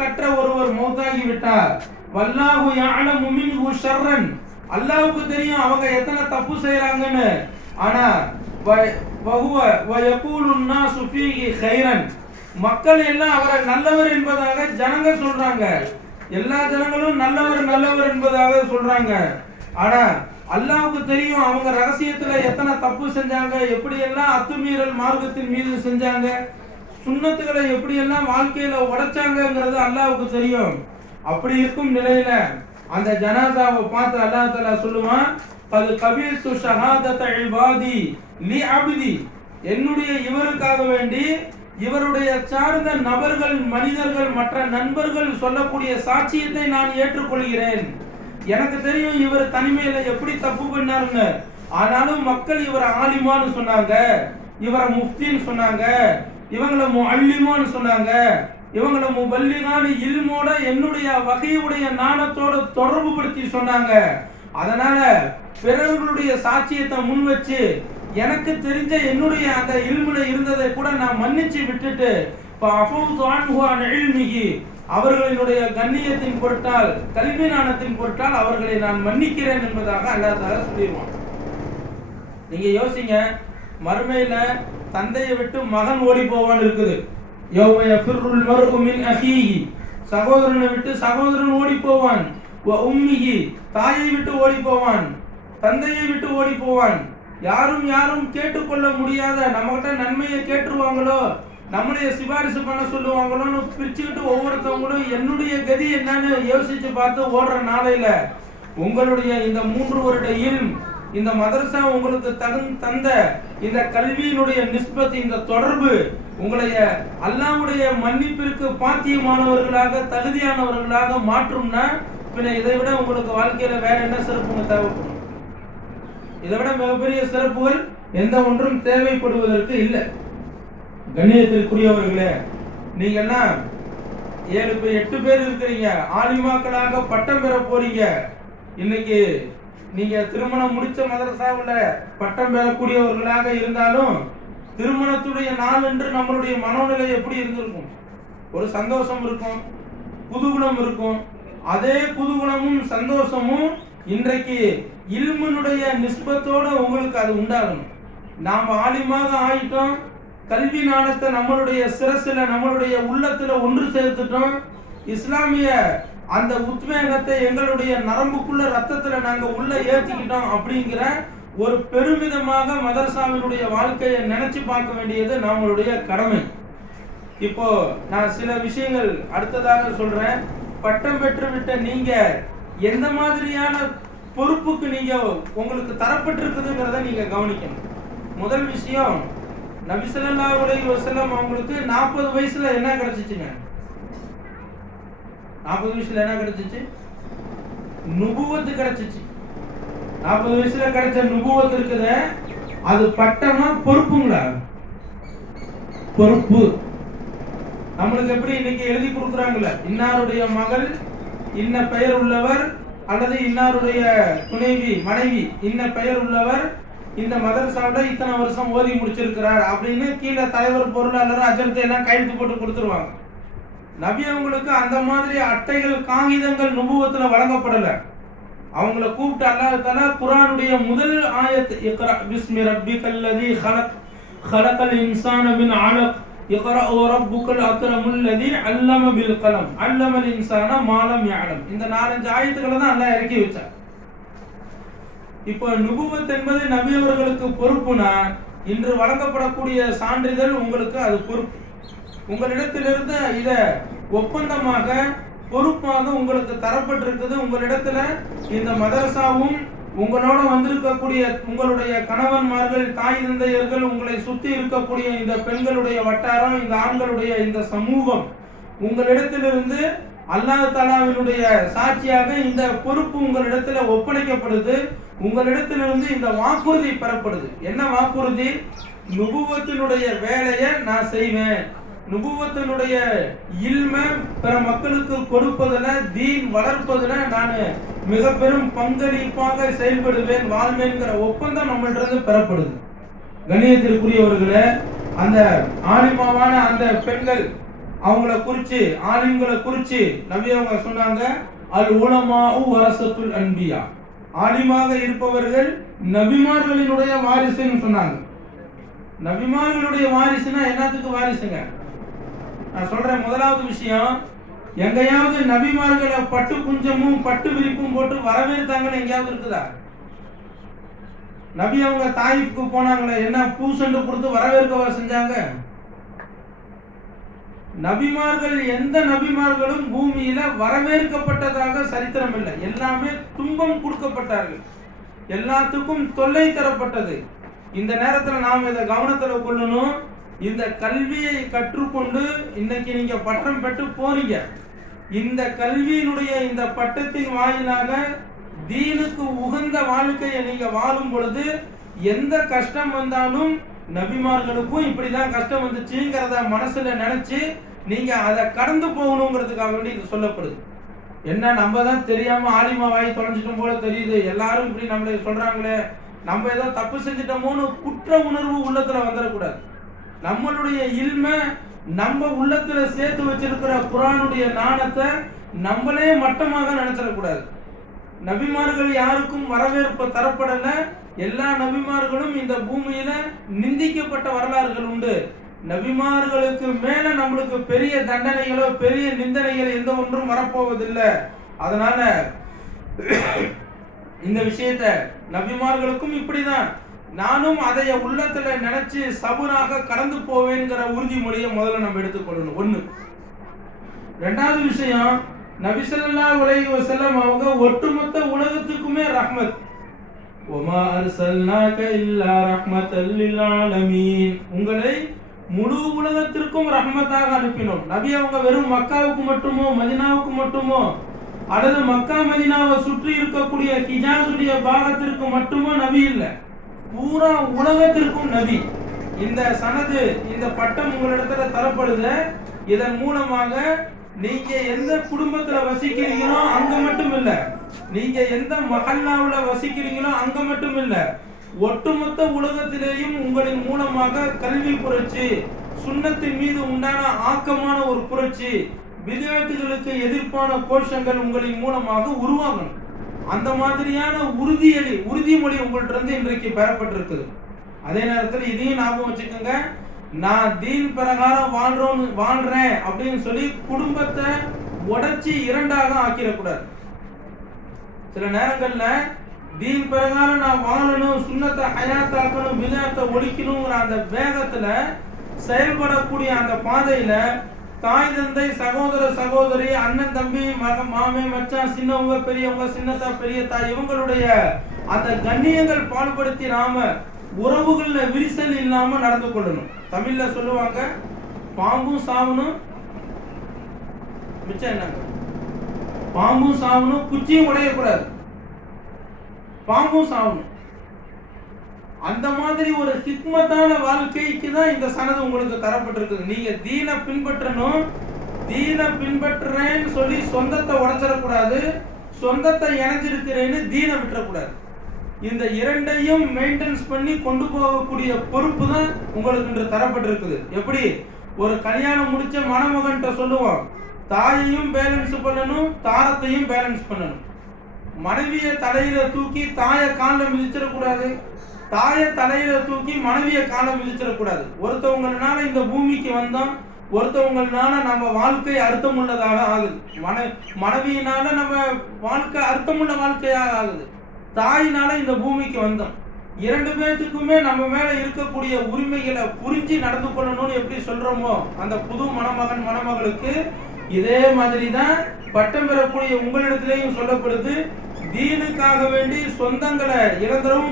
கற்ற ஒருவர் மௌத்தாகி விட்டார் வல்லாஹு யாழமு மின்ஹு ஷர்ரன் அல்லாஹ்வுக்கு தெரியும் அவங்க எத்தனை தப்பு செய்றாங்கன்னு ஆனா வ- வஹுவ வயகூலு الناس فيه خيرا மக்கள் எல்லாம் அவரை நல்லவர் என்பதாக ஜனங்க சொல்றாங்க எல்லா ஜனங்களும் நல்லவர் நல்லவர் என்பதாக சொல்றாங்க ஆனா அல்லாஹ்வுக்கு தெரியும் அவங்க ரகசியத்துல எத்தனை தப்பு செஞ்சாங்க எப்படியெல்லாம் அத்துமீறல் மார்க்கத்தின் மீது செஞ்சாங்க சுண்ணத்துகளை எப்படியெல்லாம் வாழ்க்கையில உடைச்சாங்கங்கிறது அல்லாவுக்கு தெரியும். அப்படி இருக்கும் நிலையில அந்த ஜனாதாவை பார்த்து அல்லாஹ் தஆலா சொல்லுவான் அது கபீர்த்து ஷஹாதத இபாதி லி அப்தி. என்னுடைய இவருக்காக வேண்டி இவருடைய சார்ந்த நபர்கள் மனிதர்கள் மற்ற நண்பர்கள் சொல்லக்கூடிய சாட்சியத்தை நான் ஏற்றுக்கொள்கிறேன். எனக்கு தெரியும் இவர் தனிமையில எப்படி தப்பு பண்ணாருன்னு. ஆனாலும் மக்கள் இவரை ஆலிமான்னு சொன்னாங்க இவரை முஃப்தின்னு சொன்னாங்க இவங்களை அல்லிமோன்னு சொன்னாங்க. இவங்களை முபல்லிகான இல்மோட என்னுடைய வகையுடைய நாணத்தோட தொடர்பு படுத்தி சொன்னாங்க. அதனால பிறர்களுடைய சாட்சியத்தை முன் வச்சு எனக்கு தெரிஞ்ச என்னுடைய அந்த இல்முல இருந்ததை கூட நான் மன்னிச்சு விட்டுட்டு இப்போ அஃபௌது அன்ஹு அன் அவர்களினுடைய கண்ணியத்தின் பொருட்டால் கல்வி நாணத்தின் பொருட்டால் அவர்களை நான் மன்னிக்கிறேன் என்பதாக அல்லா தால சொல்லிடுவான் நீங்க யோசிங்க மறுமையில தந்தையை விட்டு மகன் ஓடி போவான்னு இருக்குது. யௌம யஃபிருல் மர்உ அஹீஹி சகோதரனை விட்டு சகோதரன் ஓடி போவான். உம்மிகி தாயை விட்டு ஓடி போவான். தந்தையை விட்டு ஓடி போவான். யாரும் யாரும் கேட்டுக்கொள்ள முடியாத நம்மகிட்ட நன்மையை கேட்டுருவாங்களோ நம்மளைய சிபாரிசு பண்ண சொல்லுவாங்களோன்னு பிரிச்சுக்கிட்டு ஒவ்வொருத்தவங்களும் என்னுடைய கதி என்னன்னு யோசிச்சு பார்த்து ஓடுற நாளையில உங்களுடைய இந்த மூன்று வருட இல்ம் இந்த மதரசா உங்களுக்கு தகுந்த தந்த இந்த கல்வியினுடைய நிஸ்பத் இந்த தொடர்பு உங்களைய அல்லாவுடைய மன்னிப்பிற்கு பாத்தியமானவர்களாக தகுதியானவர்களாக மாற்றும்னா பின்ன இதை விட உங்களுக்கு வாழ்க்கையில வேற என்ன சிறப்புங்க தேவைப்படும்? இதை விட மிகப்பெரிய சிறப்புகள் எந்த ஒன்றும் தேவைப்படுவதற்கு இல்லை. கண்ணியத்திற்குரியவர்களே நீங்க என்ன ஏழு பேர் எட்டு பேர் இருக்கிறீங்க. ஆலிமாக்களாக பட்டம் பெற போறீங்க. இன்னைக்கு நீங்க திருமணம் முடிச்ச மதரசாவில் பட்டம் பெறக்கூடியவர்களாக இருந்தாலும் திருமணத்துடைய நாள் என்று நம்மளுடைய மனோநிலை எப்படி இருந்திருக்கும்? ஒரு சந்தோஷம் இருக்கும் புதுகுணம் இருக்கும். அதே புதுகுணமும் சந்தோஷமும் இன்றைக்கு இல்முனுடைய நிஸ்பத்தோட உங்களுக்கு அது உண்டாகணும். நாம் ஆலிமாக ஆயிட்டோம் கல்வி நாணத்தை நம்மளுடைய சிரசில் நம்மளுடைய உள்ளத்தில் ஒன்று சேர்த்துட்டோம் இஸ்லாமிய அந்த உத்வேகத்தை எங்களுடைய நரம்புக்குள்ள ரத்தத்துல நாங்க உள்ள ஏத்திக்கிட்டோம் அப்படிங்கிற ஒரு பெருமிதமாக மதரசாவினுடைய வாழ்க்கையை நினைச்சு பார்க்க வேண்டியது நம்மளுடைய கடமை. இப்போ நான் சில விஷயங்கள் அடுத்ததாக சொல்றேன். பட்டம் பெற்று விட்ட நீங்க எந்த மாதிரியான பொறுப்புக்கு நீங்க உங்களுக்கு தரப்பட்டிருக்குதுங்கிறத நீங்க கவனிக்கணும். முதல் விஷயம் நபிசல்லா உலகி வசலம் அவங்களுக்கு நாற்பது வயசுல என்ன கிடைச்சிச்சுங்க? நாற்பது வயசுல என்ன கிடைச்சிச்சு? நுபுவத்து கிடைச்சிச்சு. நாற்பது வயசுல கிடைச்ச நுபுவத்து இருக்குத. அது பட்டமா பொறுப்புங்களா? பொறுப்பு. நம்மளுக்கு எப்படி இன்னைக்கு எழுதி கொடுக்குறாங்கல்ல? இன்னாருடைய மகள் இன்ன பெயர் உள்ளவர் அல்லது இன்னாருடைய துணைவி மனைவி இன்ன பெயர் உள்ளவர் இந்த மதரசாவில் இத்தனை வருஷம் ஓதி முடிச்சிருக்கிறார் அப்படின்னு கீழே தலைவர் பொருளாளர் அஜரத்தை எல்லாம் கையெழுத்து போட்டு கொடுத்துருவாங்க. நபியவங்களுக்கு அந்த மாதிரி அட்டைகள் காகிதங்கள் நுபுவத்தில் வழங்கப்படலை. அவங்கள கூப்பிட்டு அல்லாஹால குரானுடைய முதல் ஆயத் இக்ரா பிஸ்மி ரப்பிக்கல் கல்லதி ஹலக் ஹலக்கல் இன்சான மின் அலக் இக்ரா ஓ ரப்புக்கல் அக்ரமுல் அல்லம பில் கலம் அல்லமல் இன்சான மாலம் யாலம் இந்த நாலஞ்சு ஆயத்துக்களை தான் அல்லாஹ் இறக்கி வச்சார் இப்போ நுபுவத் என்பது நபி அவர்களுக்கு பொறுப்புனா இன்று வழங்கப்படக்கூடிய சான்றிதழ் உங்களுக்கு அது பொறுப்பு. உங்களிடத்திலிருந்து இதை ஒப்பந்தமாக பொறுப்பாக உங்களுக்கு தரப்பட்டிருக்குது உங்களிடத்துல இந்த மதரசாவும் உங்களோட வந்திருக்கக்கூடிய உங்களுடைய கணவன்மார்கள் தாய் தந்தையர்கள் உங்களை சுத்தி இருக்கக்கூடிய இந்த பெண்களுடைய வட்டாரம் இந்த ஆண்களுடைய இந்த சமூகம் உங்களிடத்திலிருந்து அல்லாஹ் தலாவினுடைய சாட்சியாக இந்த பொறுப்பு உங்களிடத்துல ஒப்படைக்கப்படுது. உங்களிடத்திலிருந்து இந்த வாக்குறுதி பெறப்படுது. என்ன வாக்குறுதி? நுபுவத்தினுடைய வேலையை நான் செய்வேன். நுபுவத்தினுடைய இல்ம பிற மக்களுக்கு கொடுப்பதுல தீன் வளர்ப்பதுல நான் மிக பெரும் பங்களிப்பாக செயல்படுவேன் வாழ்வேங்கிற ஒப்பந்தம் நம்மள்ட்ட இருந்து பெறப்படுது. கண்ணியத்திற்குரியவர்களே அந்த ஆலிமாவான அந்த பெண்கள் அவங்கள குறிச்சு ஆலிம்களை குறிச்சு நபி அவங்க சொன்னாங்க அல் உலமாஉ வரசத்துல் அன்பியா. ஆலிமாக இருப்பவர்கள் நபிமார்களினுடைய வாரிசுன்னு சொன்னாங்க. நபிமார்களுடைய வாரிசுனா என்னத்துக்கு வாரிசுங்க? நான் சொல்றேன் முதலாவது விஷயம் எங்கேயாவது நபிமார்களை பட்டு குஞ்சமும் பட்டு விரிப்பும் போட்டு வரவேற்றாங்கன்னு எங்கேயாவது இருக்குதா? நபி அவங்க தாயிப்புக்கு போனாங்களே என்ன பூசண்டு கொடுத்து வரவேற்கவா செஞ்சாங்க? நபிமார்கள் எந்த நபிமார்களும் பூமியில வரவேற்கப்பட்டதாக சரித்திரம் இல்லை. எல்லாமே துன்பம் கொடுக்கப்பட்டார்கள். எல்லாத்துக்கும் தொல்லை தரப்பட்டது. இந்த நேரத்தில் நாம் இதை கவனத்தில் கொள்ளணும். இந்த கல்வியை கற்றுக்கொண்டு இன்னைக்கு நீங்க பட்டம் பெற்று போறீங்க. இந்த கல்வியினுடைய இந்த பட்டத்தின் வாயிலாக தீனுக்கு உகந்த வாழ்க்கையை நீங்க வாழும் பொழுது எந்த கஷ்டம் வந்தாலும் நபிமார்களுக்கும் இப்படிதான் கஷ்டம் வந்துச்சுங்கிறத மனசுல நினைச்சு நீங்க அதை கடந்து போகணுங்கிறதுக்காக வேண்டி இது சொல்லப்படுது. என்ன நம்ம தான் தெரியாம ஆலிமா வாய் தொலைஞ்சிட்டோம் போல தெரியுது. எல்லாரும் இப்படி நம்மளை சொல்றாங்களே. நம்ம ஏதோ தப்பு செஞ்சிட்டோமோன்னு குற்ற உணர்வு உள்ளத்துல வந்துடக்கூடாது நம்மளுடைய இல்ம நம்ம உள்ளத்துல சேர்த்து வச்சிருக்கிற குரானுடைய நாணத்தை நம்மளே மட்டமாக நினைச்சிடக்கூடாது. நபிமார்கள் யாருக்கும் வரவேற்பு தரப்படல. எல்லா நபிமார்களும் இந்த பூமியில நிந்திக்கப்பட்ட வரலாறுகள் உண்டு. நபிமார்களுக்கு மேல நம்மளுக்கு பெரிய தண்டனைகளோ பெரிய நிந்தனைகள் எந்த ஒன்றும் வரப்போவதில்லை. அதனால இந்த விஷயத்த நபிமார்களுக்கும் இப்படிதான். நானும் அதை உள்ளத்துல நினைச்சு சபுராக கடந்து போவேங்கிற உறுதிமொழியை முதல்ல நம்ம எடுத்துக்கொள்ளணும். ஒண்ணு. ரெண்டாவது விஷயம் நபி உலக செல்லம் அவங்க ஒட்டுமொத்த உலகத்துக்குமே ரஹ்மத். ஒமா அர்சல்னாக இல்லா ரஹ்மத்தல் லில் உங்களை முழு உலகத்திற்கும் ரஹ்மத்தாக அனுப்பினோம். நபி அவங்க வெறும் மக்காவுக்கு மட்டுமோ மதினாவுக்கு மட்டுமோ அல்லது மக்கா மதினாவை சுற்றி இருக்கக்கூடிய ஹிஜாசுடைய பாகத்திற்கு மட்டுமோ நபி இல்லை. பூரா உலகத்திற்கும் நபி இந்த சனது இந்த பட்டம் உங்களிடத்துல தரப்படுது. இதன் மூலமாக நீங்க எந்த குடும்பத்துல வசிக்கிறீங்களோ அங்க மட்டும் இல்ல நீங்க எந்த மகல்லாவில் வசிக்கிறீங்களோ அங்க மட்டும் இல்ல ஒட்டுமொத்த உலகத்திலேயும் உங்களின் மூலமாக கல்வி புரட்சி சுண்ணத்தின் மீது உண்டான ஆக்கமான ஒரு புரட்சி விளையாட்டுகளுக்கு எதிர்ப்பான கோஷங்கள் உங்களின் மூலமாக உருவாகணும். அந்த மாதிரியான உறுதியளி உறுதிமொழி உங்கள்ட்ட இருந்து இன்றைக்கு பெறப்பட்டிருக்குது. அதே நேரத்தில் இதையும் ஞாபகம் வச்சுக்கோங்க. நான் தீன் பிரகாரம் வாழ்றோன்னு வாழ்றேன் அப்படின்னு சொல்லி குடும்பத்தை உடைச்சி இரண்டாக ஆக்கிடக்கூடாது. சில நேரங்கள்ல தீன் பிரகாரம் நான் வாழணும் சுண்ணத்தை ஹயாத்தாக்கணும் விளையாட்டை ஒழிக்கணுங்கிற அந்த வேகத்துல செயல்படக்கூடிய அந்த பாதையில தாய் தந்தை சகோதர சகோதரி அண்ணன் தம்பி மக மாமே மச்சான் சின்னவங்க பெரியவங்க சின்னத்தா பெரிய தாய் இவங்களுடைய அந்த கண்ணியங்கள் பாடுபடுத்தி நாம உறவுகள்ல விரிசல் இல்லாம நடந்து கொள்ளணும். தமிழ்ல சொல்லுவாங்க பாம்பும் சாவணும் மிச்சம் என்னங்க? பாம்பும் சாவணும் குச்சியும் உடையக்கூடாது. பாம்பும் சாவணும். அந்த மாதிரி ஒரு ஹிக்மத்தான வாழ்க்கைக்கு தான் இந்த சனது உங்களுக்கு தரப்பட்டிருக்குது. நீங்க தீனை பின்பற்றணும். தீனை பின்பற்றுறேன்னு சொல்லி சொந்தத்தை உடச்சிடக்கூடாது. சொந்தத்தை இணைஞ்சிருக்கிறேன்னு தீனை விட்டுறக்கூடாது. இந்த இரண்டையும் மெயின்டெனன்ஸ் பண்ணி கொண்டு போகக்கூடிய பொறுப்பு தான் உங்களுக்கு இன்று தரப்பட்டிருக்குது. எப்படி? ஒரு கல்யாணம் முடிச்ச மணமகன்கிட்ட சொல்லுவோம். தாயையும் பேலன்ஸ் பண்ணணும் தாரத்தையும் பேலன்ஸ் பண்ணணும். மனைவியை தலையில தூக்கி தாயை காலில் மிதிச்சிடக்கூடாது. தாயை தலையில தூக்கி மனைவியை காலம் மிதிச்சிடக்கூடாது. ஒருத்தவங்களால இந்த பூமிக்கு வந்தோம் ஒருத்தவங்களால நம்ம வாழ்க்கை அர்த்தமுள்ளதாக ஆகுது. மன மனைவியினால நம்ம வாழ்க்கை அர்த்தமுள்ள வாழ்க்கையாக ஆகுது. தாயினால இந்த பூமிக்கு வந்தோம். இரண்டு பேர்த்துக்குமே நம்ம மேல இருக்கக்கூடிய உரிமைகளை புரிஞ்சு நடந்து கொள்ளணும்னு எப்படி சொல்றோமோ அந்த புது மணமகன் மணமகளுக்கு இதே மாதிரி தான் பட்டம் பெறக்கூடிய உங்களிடத்திலேயும் சொல்லப்படுது. தீனுக்காக வேண்டி சொந்தங்களை இழந்தரும்